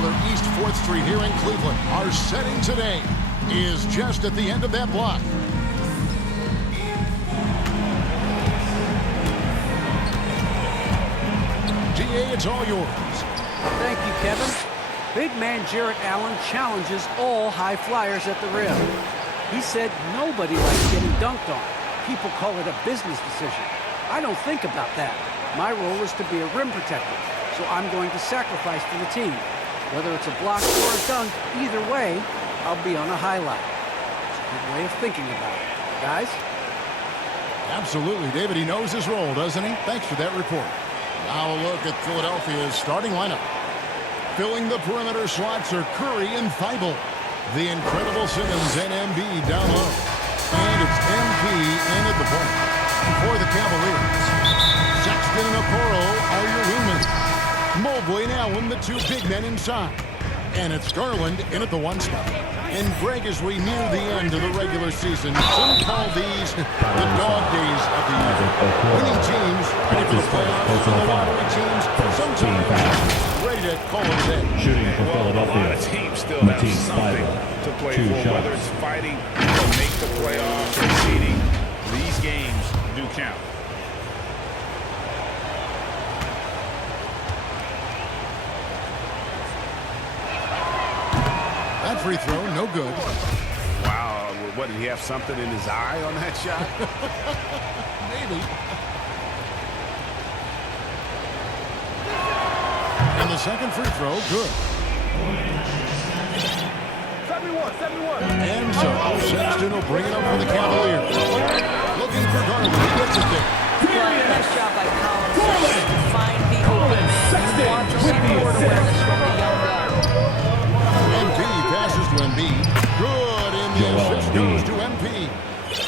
popular East 4th Street here in Cleveland. Our setting today is just at the end of that block. GA, it's all yours. Thank you, Kevin. Big man Jarrett Allen challenges all high flyers at the rim. He said nobody likes getting dunked on. People call it a business decision. I don't think about that. My role is to be a rim protector, so I'm going to sacrifice for the team. Whether it's a block or a dunk, either way, I'll be on a highlight. It's a good way of thinking about it. Guys? Absolutely, David. He knows his role, doesn't he? Thanks for that report. Now a look at Philadelphia's starting lineup. Filling the perimeter slots are Curry and Thibault. The incredible Simmons and Embiid down low. And it's MP in at the point. For the Cavaliers, Sexton and Okoro are your wingmen. Mobley and Allen, the two big men inside. And it's Garland in at the one spot. And Greg, as we near the end of the regular season, some call these the dog days of the year. Winning teams ready for the playoffs, and the lottery teams sometimes ready to call it a day. Shooting for Philadelphia. The team still has something to play for, whether it's fighting to make the playoffs or seeding. These games do count. That free throw, no good. Wow, what, did he have something in his eye on that shot? Maybe. And the second free throw, good. 71. And so, Sexton will bring it up for the Cavaliers. Looking for Garland, he gets it there. Nice job by Collins to find the open man. You want to see court awareness from the young guy. MP passes to Embiid. Good, and the assist goes to MP.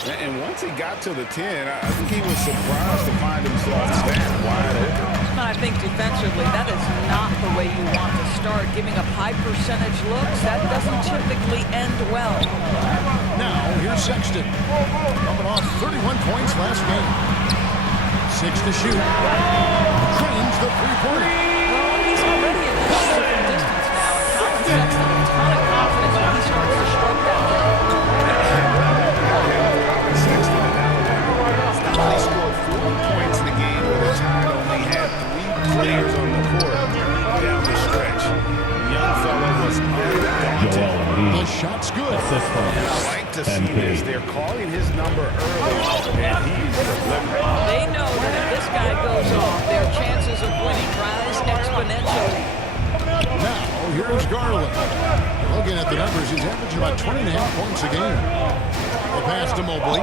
And once he got to the 10, I think he was surprised to find himself standing wide open. I think defensively, that is not the way you want to start. Giving up high percentage looks, that doesn't typically end well. Now, here's Sexton. Coming off 31 points last game. 6 to shoot. Drains the three-pointer. Well, he's already in this different distance now, and Collins Sexton a ton of confidence when he starts to stroke that thing. Sexton in Alabama. They scored 4 points in the game where the Tide only had 3 players on the court down the stretch. The young fella was undaunted. The shot's good. And I like to see this. They're calling his number early, and he's delivering. They know that if this guy goes off, their chances of winning rise exponentially. Now, here's Garland. Looking at the numbers, he's averaging about 20.5 points a game. The pass to Mobley.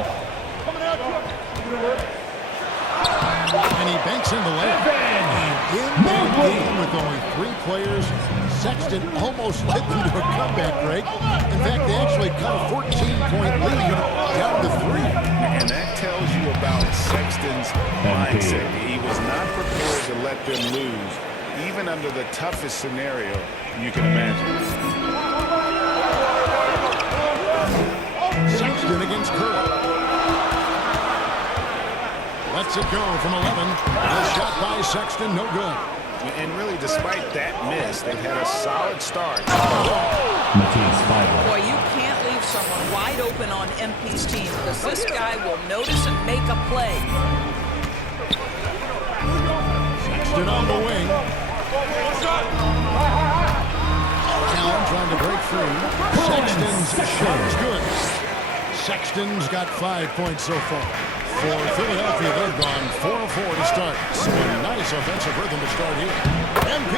And he banks in the layup. And in that game with only 3 players, Sexton almost led them to a comeback, Greg. In fact, they actually cut a 14-point lead down to 3. And that tells you about Sexton's mindset. He was not prepared to let them lose, even under the toughest scenario you can imagine. Sexton against Curry. Lets it go from 11. The shot by Sexton, no good. And really, despite that miss, they've had a solid start. Boy, you can't leave someone wide open on MP's team because this guy will notice and make a play. Sexton on the wing. Allen trying to break free. Sexton's shot is good. Sexton's got 5 points so far. For Philadelphia, they've gone 4 of 4 to start. So a nice offensive rhythm to start here. MP.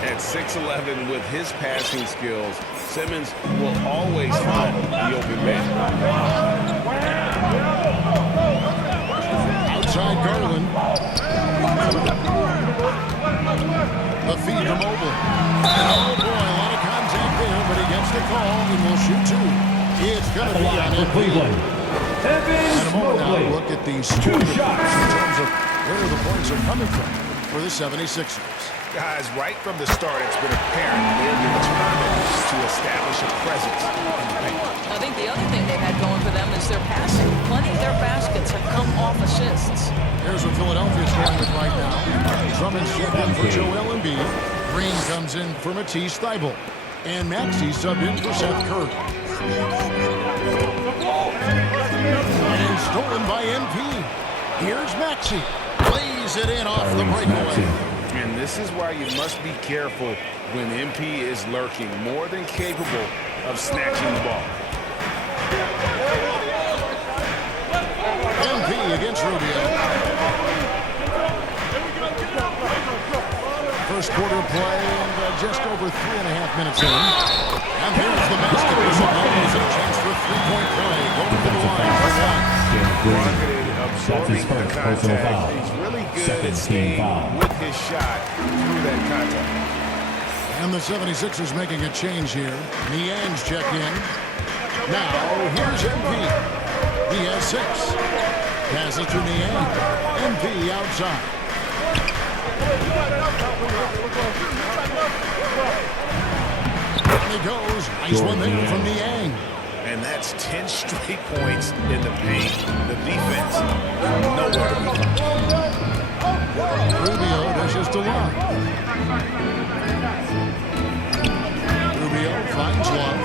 At 6'11", with his passing skills, Simmons will always find the open man. Outside Garland. The feed to Mobley. Oh boy, a lot of contact there, but he gets the call and will shoot 2. It's going to be on MP. And a moment now to look at these scoring difference in terms of where the points are coming from for the 76ers. Guys, right from the start, it's been apparent they're determined to establish a presence in the paint. I think the other thing they've had going for them is their passing. Plenty of their baskets have come off assists. Here's what Philadelphia's going with right now. Drummond's checking for Joel Embiid. Green comes in for Matisse Thybulle. And Maxey subbed in for Seth Curry. And stolen by MP. Here's Maxey. Lays it in off the breakaway. And this is why you must be careful when MP is lurking, more than capable of snatching the ball. MP against Rubio. First quarter play and just over 3.5 minutes in. And here's the basket. This is a chance for a three-point play. Going to the line for one. That's his first personal foul. He's really good at staying with his shot through that contact. And the 76ers making a change here. Niang's checked in. Now, here's MP. He has 6. Passes to Niang. MP outside. And he goes. Nice one there from Niang. And that's 10 straight points in the paint. The defense, nowhere to be found. Rubio dishes to Love. Rubio finds Love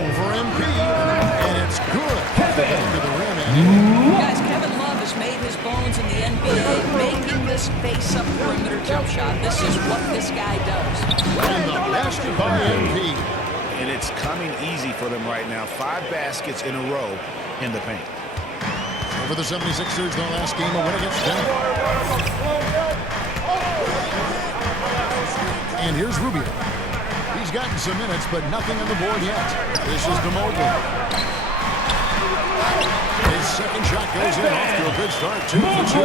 over MP. And it's good. Off the back of the rim. Guys, Kevin Love has made his bones in the NBA making this face-up perimeter jump shot. This is what this guy does. And the basket by MP. And it's coming easy for them right now. 5 baskets in a row in the paint. For the 76ers, their last game a win against Denver. And here's Rubio. He's gotten some minutes, but nothing on the board yet. This is DeMobley. His second shot goes in off to a good start, 2 for 2.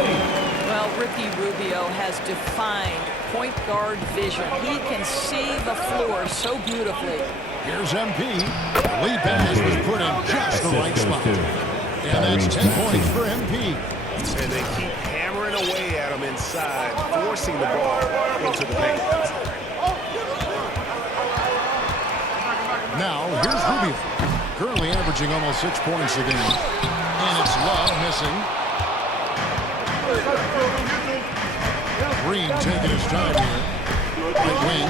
Well, Ricky Rubio has defined point guard vision. He can see the floor so beautifully. Here's MP. The lead pass was put in just the right spot. And that's 10 points for MP. And they keep hammering away at him inside, forcing the ball into the paint. Now, here's Rubio. Currently averaging almost 6 points a game. And it's Love missing. Green taking his time here. Right wing.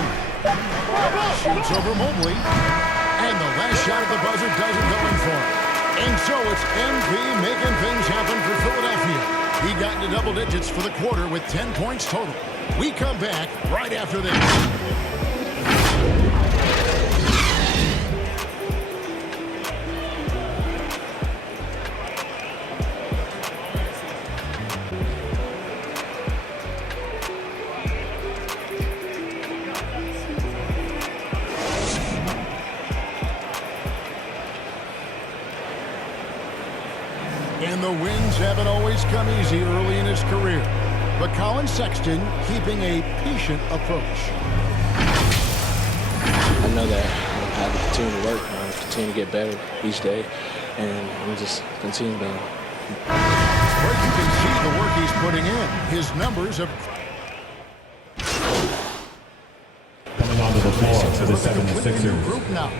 Shoots over Mobley. And the last shot at the buzzer doesn't go in for him. And so it's MP making things happen for Philadelphia. He got into double digits for the quarter with 10 points total. We come back right after this. And the wins haven't always come easy early in his career. But Colin Sexton keeping a patient approach. I know that I have to continue to work, continue to get better each day, and we just continue to. But you can see the work he's putting in. His numbers have... Coming onto the floor for the 76ers. Group now.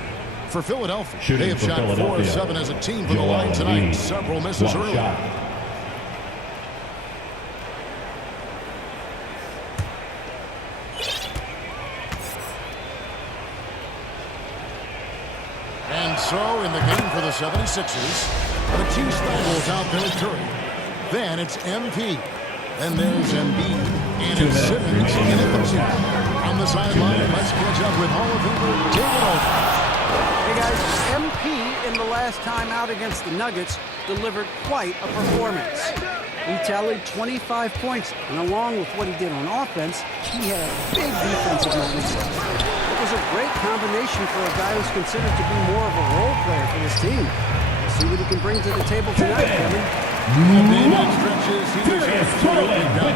For Philadelphia, Shooting they have for shot 4 Philadelphia. of 7 as a team for the line tonight. Several misses One early. shot. And so in the game for the 76ers, Matisse Thybulle out there with Curry. Then it's MP. Then there's Embiid. And it's Simmons in at the 2. On the sideline, let's catch up with Hall of Famer David Olden. Hey guys, MP in the last time out against the Nuggets delivered quite a performance. He tallied 25 points, and along with what he did on offense, he had a big defensive night. It was a great combination for a guy who's considered to be more of a role player for this team. We'll see what he can bring to the table tonight, Kevin. David stretches. He was absolutely done.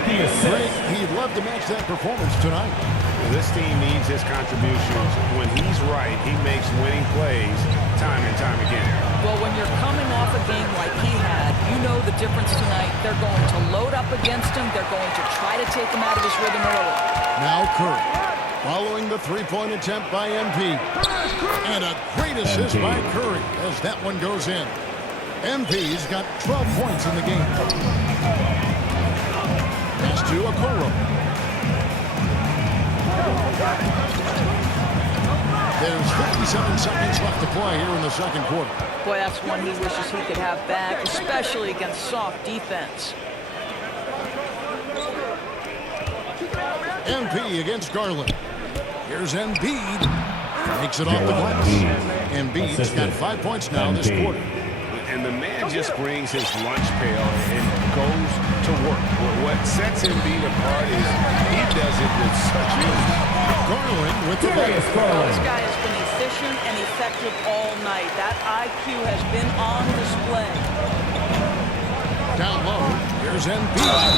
Great. He'd love to match that performance tonight. This team needs his contributions. When he's right, he makes winning plays time and time again. Well, when you're coming off a game like he had, you know the difference tonight. They're going to load up against him. They're going to try to take him out of his rhythm early. Now Curry, following the three-point attempt by MP. And a great assist by Curry as that one goes in. MP's got 12 points in the game. Pass to Okoro. There's 57 seconds left to play here in the second quarter. Boy, that's one he wishes he could have back, especially against soft defense. MP against Garland. Here's Embiid. Makes it off the glass. Embiid's got 5 points now this quarter. And the man just brings his lunch pail and goes to work. What sets Embiid apart is he does it with such ease. Garland with the ball. This guy has been efficient and effective all night. That IQ has been on display. Down low, here's Embiid.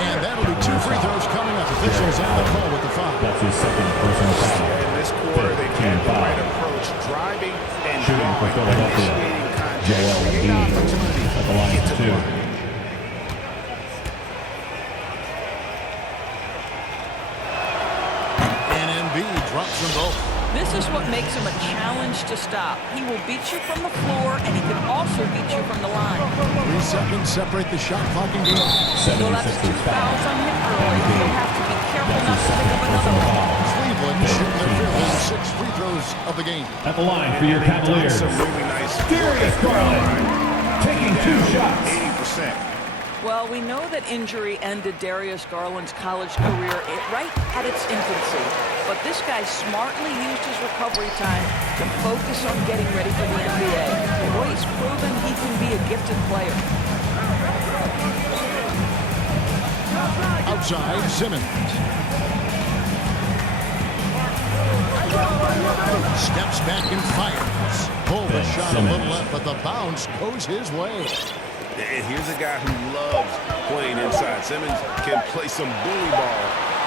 And that'll be 2 free throws coming up. Officials on the call with the foul. That's his second personal foul. In this quarter, they've had the right approach, driving and Shooting for Philadelphia. Joel Embiid at the line of 2. And Embiid drops them both. This is what makes him a challenge to stop. He will beat you from the floor, and he can also beat you from the line. 3 seconds separate the shot clock and game. Well, that's 2 fouls on him early. He'll have to be careful That's not his to pick second up another personal one. foul. Cleveland shooting their fifth and 6 free throws of the game. At the line for your Cavaliers. Some really nice Darius Garland taking 2 shots. 80%. Well, we know that injury ended Darius Garland's college career right at its infancy. But this guy smartly used his recovery time to focus on getting ready for the NBA. Boy, he's proven he can be a gifted player. Outside, Simmons. Steps back and fires. Pull the shot a little left, but the bounce goes his way. And here's a guy who loves playing inside. Simmons can play some bully ball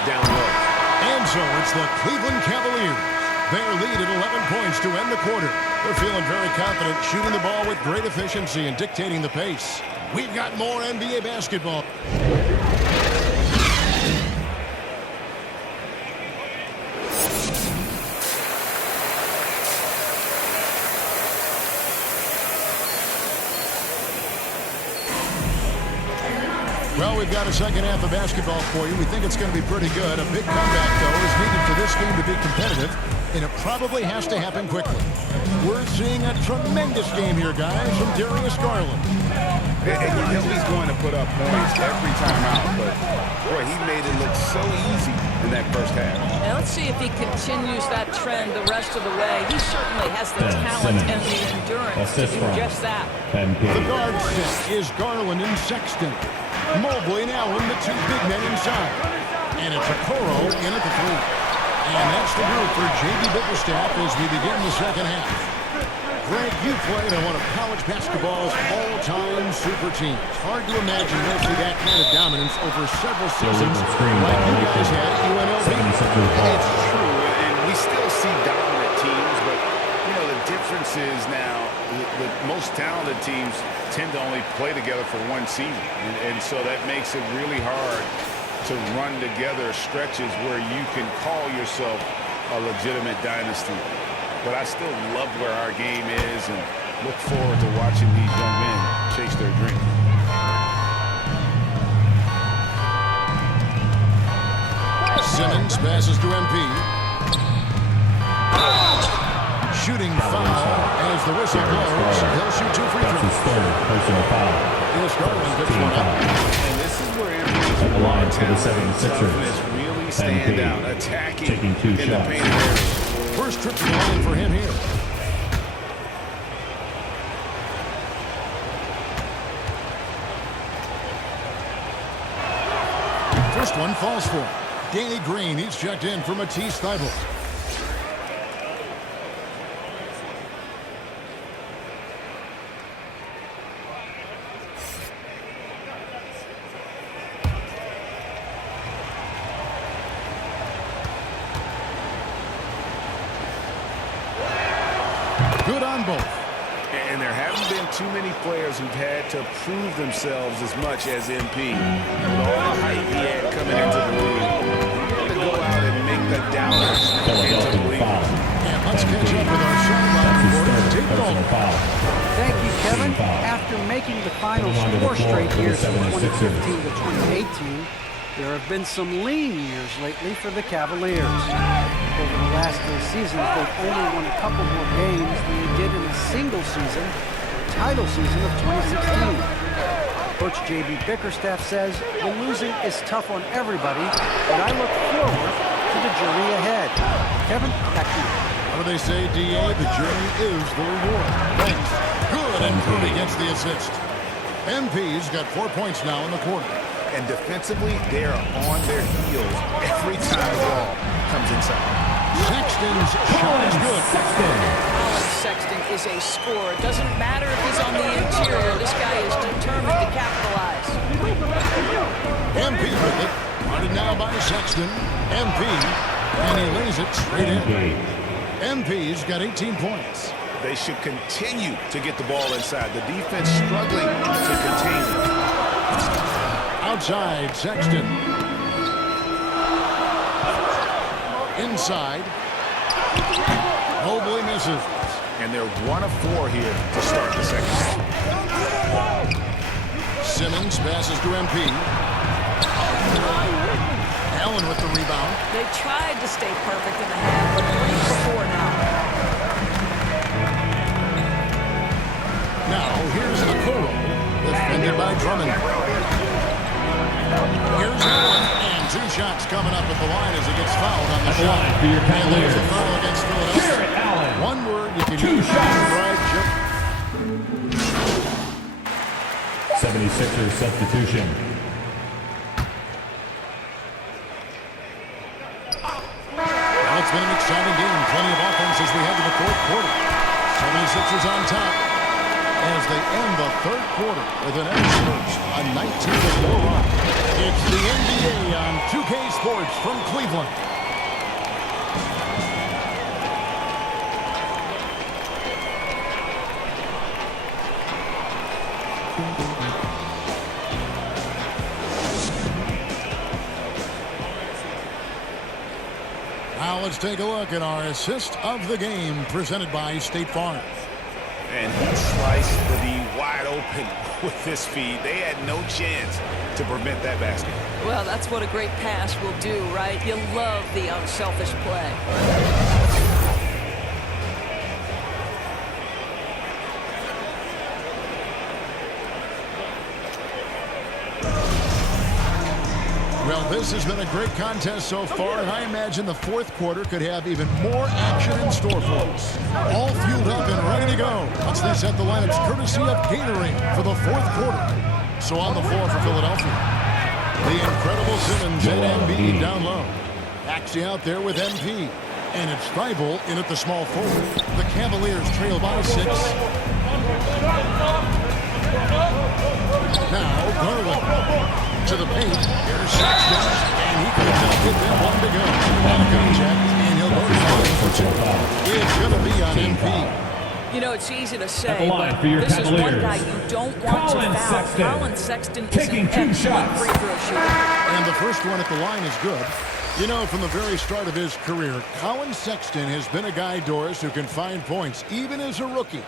down low. And so it's the Cleveland Cavaliers. Their lead at 11 points to end the quarter. They're feeling very confident, shooting the ball with great efficiency and dictating the pace. We've got more NBA basketball. Well, we've got a second half of basketball for you. We think it's going to be pretty good. A big comeback, though, is needed for this game to be competitive, and it probably has to happen quickly. We're seeing a tremendous game here, guys, from Darius Garland. And you know he's going to put up points every time out, but boy, he made it look so easy in that first half. Now let's see if he continues that trend the rest of the way. He certainly has the talent and the endurance to do just that. The guard set is Garland and Sexton. Mobley and Allen, the 2 big men inside. And it's Okoro in at the 3. And that's the group for J.B. Bickerstaff as we begin the second half. Greg, you played on one of college basketball's all-time super teams. Hard to imagine we'll see that kind of dominance over several seasons like you guys had at UNLV. It's true, and we still see dominant teams, but you know the difference is now the most talented teams tend to only play together for one season, and so that makes it really hard to run together stretches where you can call yourself a legitimate dynasty. But I still love where our game is and look forward to watching these young men chase their dream. Simmons passes to MP. Shooting foul as the whistle blows. He'll shoot 2 free throws. That's his third personal foul. Here's Garland picks one up. And this is where At the line for the 76ers. really stand out, attacking taking 2 in the shots. paint area. First trip to the line for him here. First one falls for him. Danny Green, he's checked in for Matisse Thybulle. Good on both. And there haven't been too many players who've had to prove themselves as much as MP. With all the hype he had coming into the league, he had to go out and make the doubters into believers. And let's catch up with our sideline reporter, Dave Baldwin. Thank you, Kevin. After making the final score straight here from 2015 to 2018, There have been some lean years lately for the Cavaliers. Over the last 3 seasons, they've only won a couple more games than they did in a single season, the title season of 2016. Coach J.B. Bickerstaff says the losing is tough on everybody, but I look forward to the journey ahead. Kevin, back to you. What do they say, D.A.? The journey is the reward. Thanks. Good, and Curry gets the assist. MP's got 4 points now in the quarter. And defensively, they are on their heels every time the ball comes inside. Sexton's shot is good. Colin Sexton is a scorer. It doesn't matter if he's on the interior. This guy is determined to capitalize. MP with it. Guarded now by Sexton. MP. And he lays it straight in. MP's got 18 points. They should continue to get the ball inside. The defense struggling to contain them. Outside, Sexton. Inside. Mobley misses. And they're 1 of 4 here to start the second half. Simmons passes to MP. Allen with the rebound. They tried to stay perfect in the half, but 3 for 4 now. Now, here's Okoro, defended by Drummond. Here's Allen, and 2 shots coming up at the line as he gets fouled on the shot. And there's a foul against Philadelphia. One word you can use to describe Chip. 76ers substitution. Well, it's been an exciting game. Plenty of offense as we head to the 4th quarter. 76ers on top as they end the 3rd quarter with an first, a 19-4 run. It's the NBA on 2K Sports from Cleveland. Now let's take a look at our assist of the game presented by State Farm. And he sliced the wide open with this feed. They had no chance to prevent that basket. Well, that's what a great pass will do, right? You love the unselfish play. Well, this has been a great contest so far, and I imagine the 4th quarter could have even more action in store for us. All fueled up and ready to go. Let's reset the lineups courtesy of Gatorade for the 4th quarter. So on the floor for Philadelphia, the incredible Simmons and Embiid down low. Axie out there with MP. And it's Thibault in at the small forward. The Cavaliers trail by 6. Now Garland. To the paint, here's Sexton, and he could not get that one to go. On a contact, and he'll go to 5 for 2. It's going to be on MP. You know, it's easy to say, but this is one guy you don't want to foul. Colin Sexton is an excellent free throw shooter. And the first one at the line is good. You know, from the very start of his career, Colin Sexton has been a guy, Doris, who can find points, even as a rookie.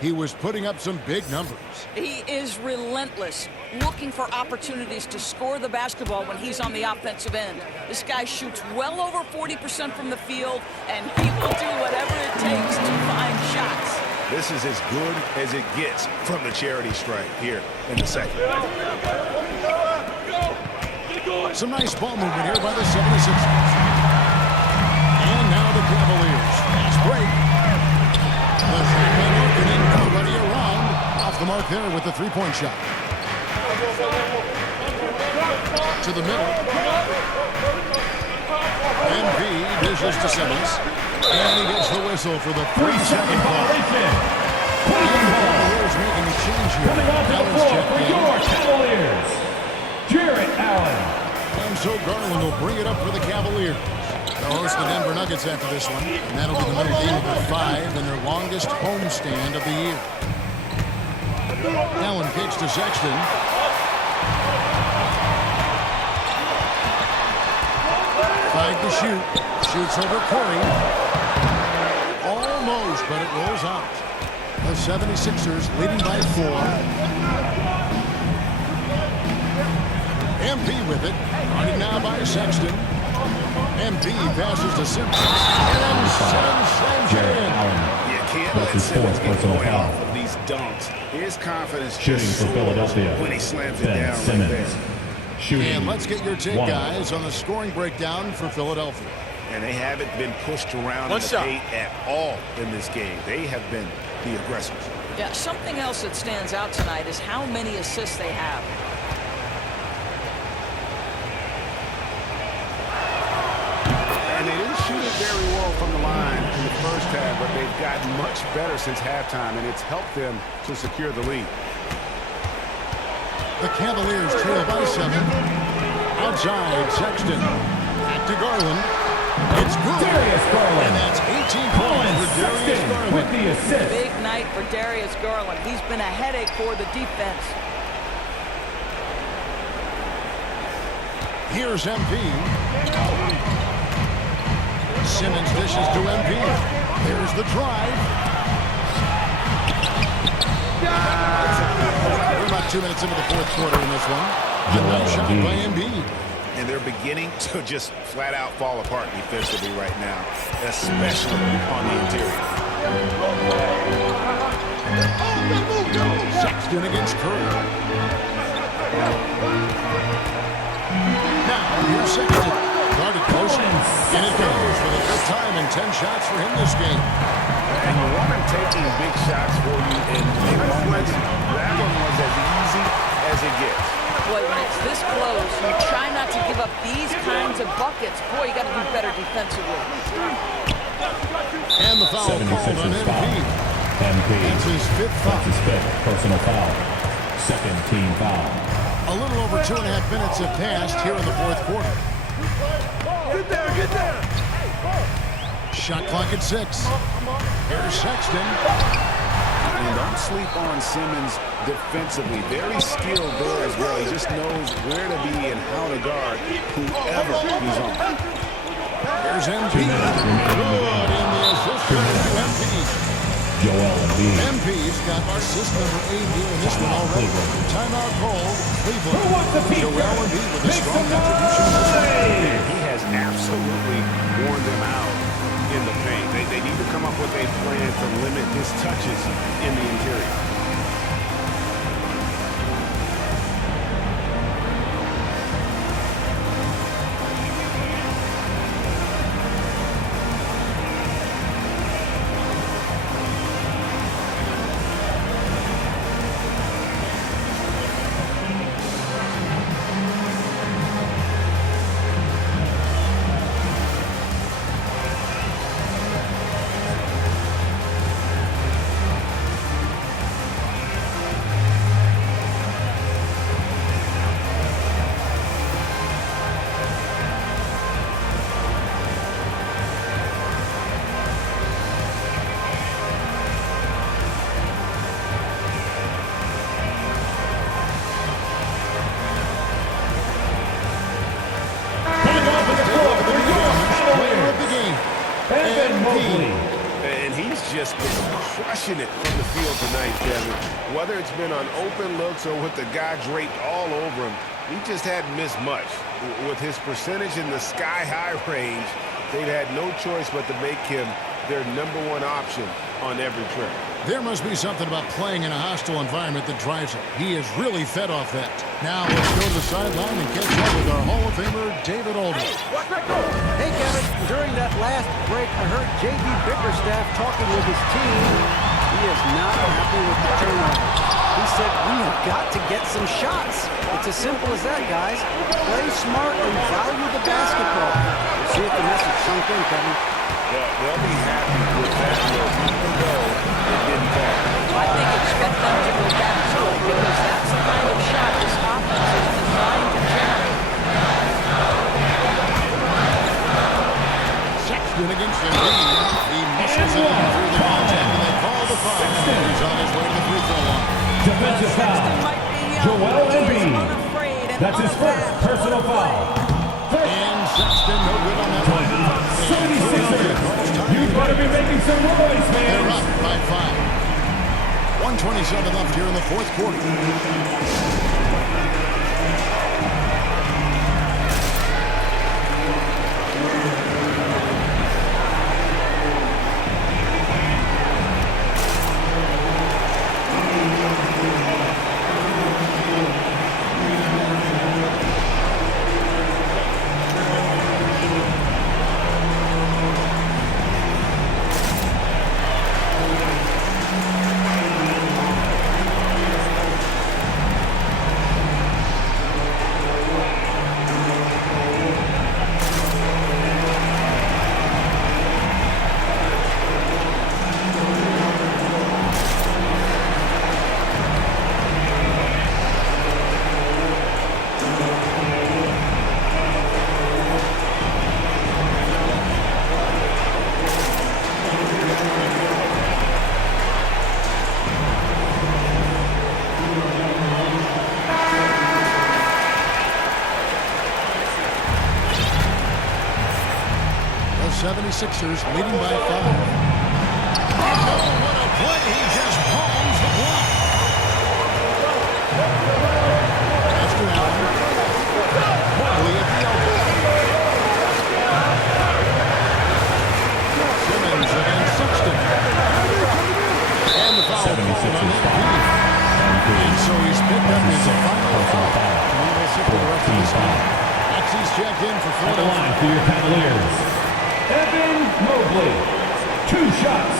He was putting up some big numbers. He is relentless, looking for opportunities to score the basketball when he's on the offensive end. This guy shoots well over 40% from the field, and he will do whatever it takes to find shots. This is as good as it gets from the charity stripe here in the second. Some nice ball movement here by the 76ers. And now the Cavaliers. Fast break. The shotgun opening, already around. Off the mark there with the three-point shot. To the middle. MB dishes to Simmons. And he gets the whistle for the 3-second call. And the Cavaliers making a change here. Allen's checked in. Your Cavaliers, Jarrett Allen. And so Garland will bring it up for the Cavaliers. They'll host the Denver Nuggets after this one. And that'll be the middle game of their 5 and their longest homestand of the year. Allen kicks to Sexton. Five to shoot. Shoots over Curry. Almost, but it rolls out. The 76ers leading by 4. MP with it. Running now by Sexton. MP passes to Simmons. And then Simmons slams it in. You can't That's let his Simmons fourth get personal going foul. off of these dunks. His confidence Shooting just for soars Philadelphia. when he slams it Ben down Simmons. right there. Shooting. And let's get your take, 1. guys, on the scoring breakdown for Philadelphia. And they haven't been pushed around in the paint at all in this game. They have been the aggressors. Yeah, something else that stands out tonight is how many assists they have. And they didn't shoot it very well from the line in the first half, but they've gotten much better since halftime, and it's helped them to secure the lead. The Cavaliers trail by 7. Outside, Sexton. Back to Garland. It's good. Darius Garland. And that's 18 points for Darius Garland. With the assist. Big night for Darius Garland. He's been a headache for the defense. Here's MP. Simmons dishes to MP. There's the drive. We're about 2 minutes into the fourth quarter in this one. Another shot by Embiid. And they're beginning to just flat out fall apart defensively right now, especially on the interior. Sexton against Curry. Now, here's Sexton. Guarded close. And it goes for the fifth time in 10 shots for him this game. And you want him taking big shots for you in big moments. That one was as easy as it gets. Boy, when it's this close, you try not to give up these kinds of buckets. Boy, you got to do better defensively. And the foul called on MP. MP. That's his fifth foul. That's his fifth personal foul. Second team foul. A little over 2.5 minutes have passed here in the fourth quarter. Get there, get there. Shot clock at 6. Here's Sexton. And don't sleep on Simmons defensively. Very skilled there as well. He just knows where to be and how to guard whoever he's on. Here's MP. Good in the assist to MP. Joel Embiid. MP's got assist number 8 here in this one already. Timeout called. Cleveland. Joel Embiid with a strong contribution. He has absolutely worn them out in the paint. They need to come up with a plan to limit his touches in the interior. And he's just been crushing it from the field tonight, Kevin. Whether it's been on open looks or with the guy draped all over him, he just hadn't missed much. With his percentage in the sky-high range, they've had no choice but to make him their #1 option on every trip. There must be something about playing in a hostile environment that drives him. He is really fed off that. Now let's go to the sideline and catch up with our Hall of Famer, David Aldridge. Hey, Kevin, during that last break, I heard J.B. Bickerstaff talking with his team. He is not happy with the turnover. He said, we have got to get some shots. It's as simple as that, guys. Play smart and value the basketball. See if the message sunk in, Kevin. Well, they'll be happy with that look, even though it didn't fall. I think expect them to go back to it because that's the kind of shot this offense is designed to generate. Sexton against Embiid. He misses it through the contact, and they call the foul. He's on his way to the free throw line. Defensive Sexton foul. might be Joel he's Embiid. unafraid and That's his first unabashed. personal foul. And Sexton, no good on that one. 76ers. You better be making some noise, They're man. up by 5. 1:27 left here in the fourth quarter. 76ers leading by 5. And oh, what a play. He just palms the block. Master Allen. Mobley at the elbow. Simmons against Sexton. And the foul called on McGee. And so he's picked up his final foul. And we'll sit for the rest of this game. Maxi's checked in for At the Philadelphia. line for your Cavaliers, Evan Mobley. 2 shots.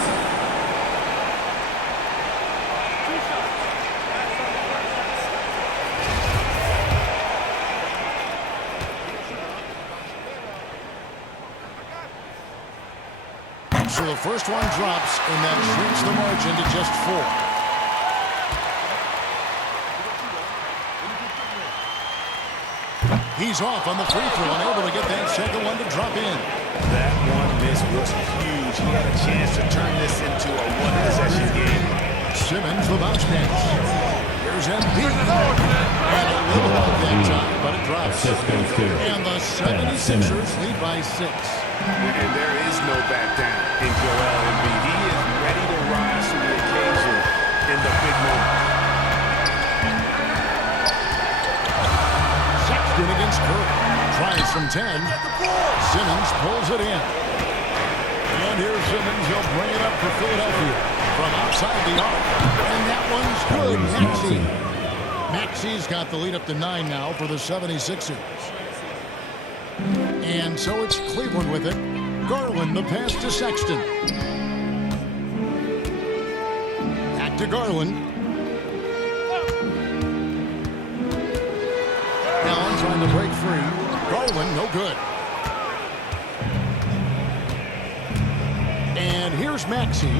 So the first one drops, and that shrinks the margin to just 4. He's off on the free throw, unable to get that second one to drop in. That one miss was huge. He had a chance to turn this into a one-possession game. Simmons, the bounce pass. Here's Embiid. And a little off that time, but it drops. Assist goes to And the 76ers lead by 6. And there is no back down in Joel Embiid. He is ready to rise to the occasion in the big moment. Sexton against Curry. Tries from 10. Simmons pulls it in. And here's Simmons. He'll bring it up for Philadelphia from outside the arc. And that one's good. Maxey. Maxey's got the lead up to 9 now for the 76ers. And so it's Cleveland with it. Garland, the pass to Sexton. Back to Garland. Allen trying to break free. Garland, no good. And here's Maxey.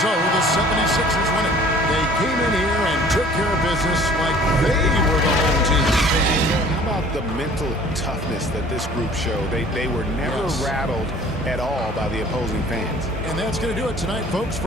So the 76ers win it. They came in here and took care of business like they were the home team. How about the mental toughness that this group showed? They were never rattled at all by the opposing fans. And that's going to do it tonight, folks.